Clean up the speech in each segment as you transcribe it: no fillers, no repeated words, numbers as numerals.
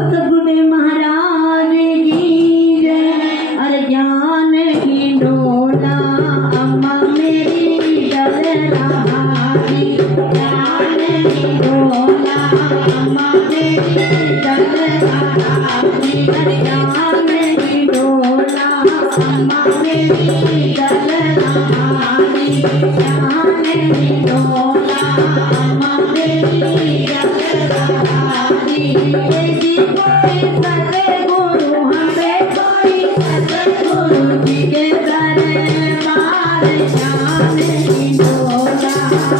सतगुरु महाराज की जय। अरे ज्ञान की डोला अम्मा मेरी डल रहा जी, ज्ञान की डोला अम्मा मेरी डल रहा जी। अरे ज्ञान की डोला अम्मा मेरी डल रहा जी, ज्ञान की डोला अम्मा मेरी डल रहा जी। जी कोई सतगुरु हमें कोई सतगुरु जी के दरबार, ज्ञान की डोला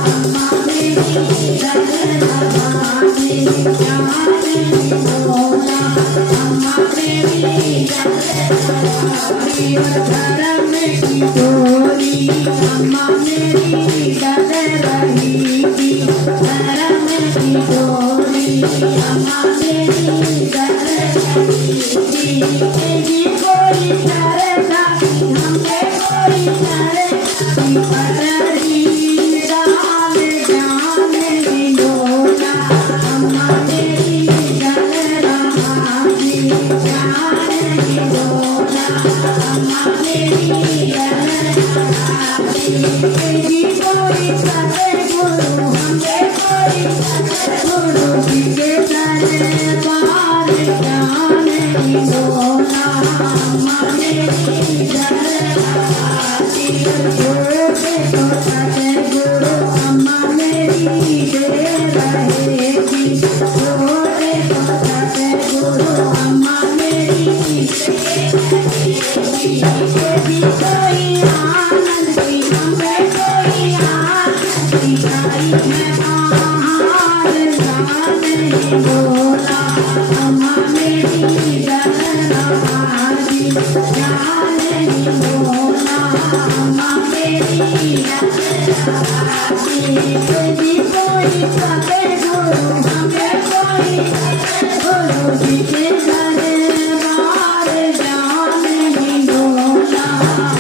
अम्मा मेरी डल रहा जी, ज्ञान की डोला अम्मा मेरी डल रहा जी। धर्म की डोरी अम्मा मेरी डल रही थी, धर्म की डोरी अम्मा मेरी डल रही थी। जी कोई चरता हमें कोई चरता पटरी डाल, ज्ञान की डोला अम्मा मेरी डल रहा जी, ज्ञान की डोला अम्मा मेरी डल रहा जी। जी कोई सतगुरु हमें कोई सतगुरु जी के दरबार, ज्ञान की डोला अम्मा मेरी डल रहा जी। छोटे तो सतगुरु अम्मा मेरी दे रहेगी, छोटे तो सतगुरु अम्मा मेरी दे रहेगी। जी कोई आनंद की हमें कोई आनंद की आई है बाहर, ज्ञान की डोला अम्मा मेरी डल रहा जी, ज्ञान की डोला अम्मा मेरी डल रहा जी। जी कोई सतगुरु हमें कोई सतगुरु जी के दरबार, ज्ञान की डोला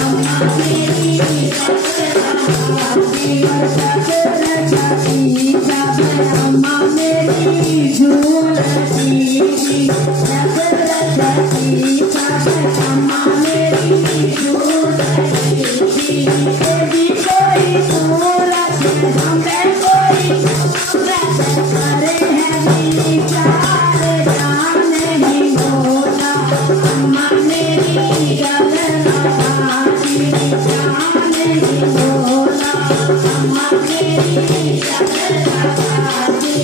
अम्मा मेरी डल रहा जी। छाती सब अम्मा मेरी झूलती थी, छाती सब अम्मा मेरी झूलती थी। जी कोई सूरत हमें कोई सूरत करे है विचार, ज्ञान की डोला अम्मा मेरी डल रहा जी, ज्ञान की डोला अम्मा मेरी डल रहा जी।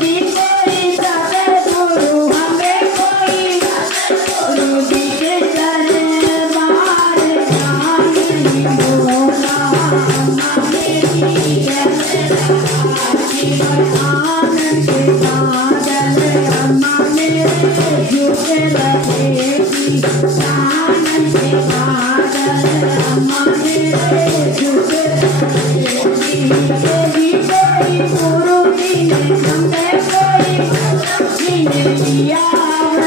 जी कोई सतगुरु हमें कोई सतगुरु जी के दरबार, ज्ञान की डोला अम्मा मेरी डल रहा जी। आनंद के बादल अम्मा मेरे झुक रहेगी, आनंद के बादल अम्मा मेरे झुक रहेगी। जी कोई गुरु जी ने हमें कोई जी ने दिया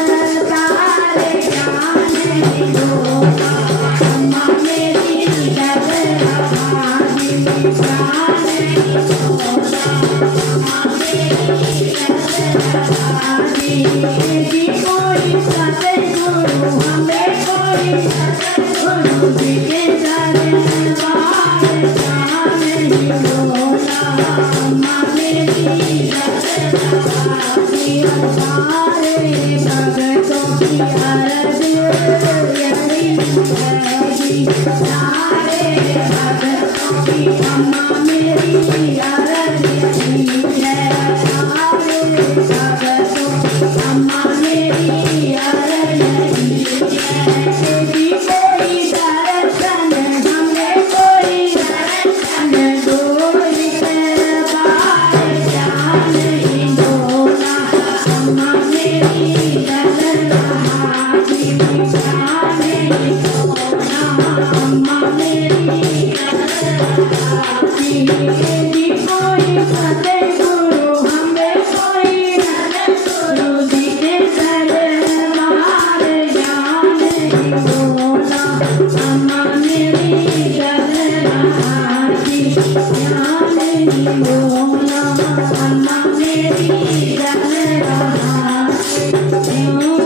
अवतार, ज्ञान की डोला अम्मा मेरी डल रहा जी, ज्ञान की डोला अम्मा मेरी डल रहा जी। जी कोई सतगुरु हमें कोई सतगुरु जी के दरबार, ज्ञान की डोला अम्मा मेरी डल रहा जी। सारे भगतों की अरज यही है जी, सारे भगतों की अम्मा मेरी अरज यही है, सारे भगतों की अम्मा मेरी अरज यही है। जी कोई दर्शन हमें कोई दर्शन डोली दरबार, ज्ञान की डोला अम्मा मेरी डल रहा जी, ज्ञान की डोला अम्मा मेरी डल रहा जी। जी कोई सतगुरु हमें कोई सतगुरु जी के दरबार, ज्ञान की डोला अम्मा मेरी डल रहा जी, ज्ञान की डोला अम्मा मेरी डल रहा जी। क्यों